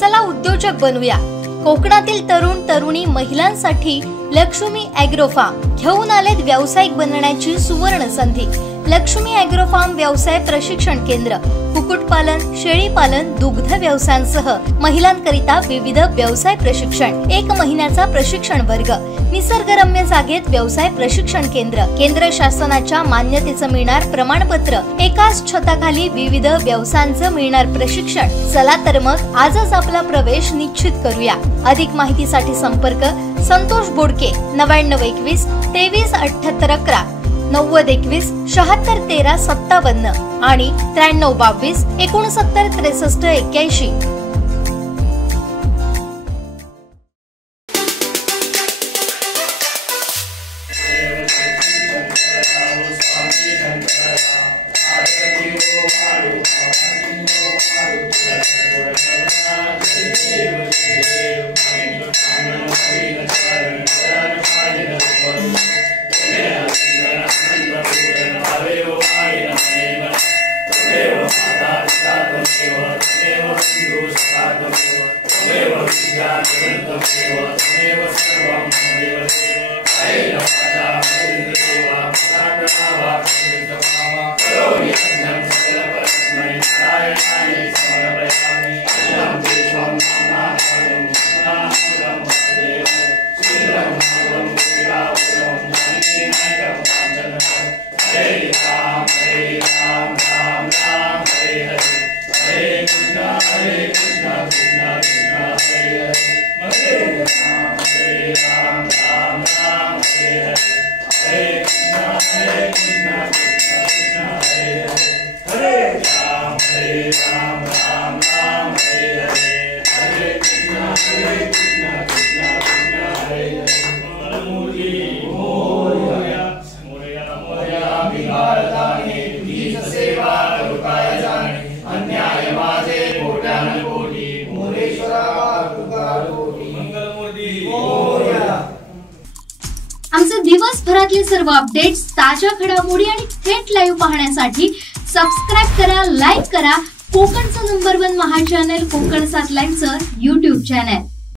चला उद्योजक बनूया। कोकणातील तरुण तरुणी महिलांसाठी लक्ष्मी ॲग्रो फार्म घेऊन आलेत व्यावसायिक बनण्याची सुवर्ण संधी। लक्ष्मी ॲग्रो फार्म व्यवसाय प्रशिक्षण केंद्र, कुक्कुटपालन, शेळीपालन, दुग्ध व्यवसायांसह महिलांकरिता विविध व्यवसाय प्रशिक्षण, 1 महिन्याचा प्रशिक्षण वर्ग, निसर्गरम्य जागेत व्यवसाय प्रशिक्षण केंद्र, केंद्र शासनाच्या मान्यतेचं मिळणार प्रमाणपत्र, एकाच छताखाली विविध व्यवसायांचं मिळणार प्रशिक्षण। चला तर मग आजच आपला प्रवेश निश्चित करूया। अधिक माहितीसाठी संपर्क संतोष बोडके 9921 237811 9021 76 13 57 आणि 9322 69 63 81। आमचे दिवसभरातले सर्व अपडेट्स, ताज्या घडामोडी आणि थेट लाईव्ह पाहण्यासाठी सबस्क्राइब करा, लाईक करा कोकणचं नंबर 1 महा चॅनल कोकण 7 लाईव्हचं YouTube चॅनल।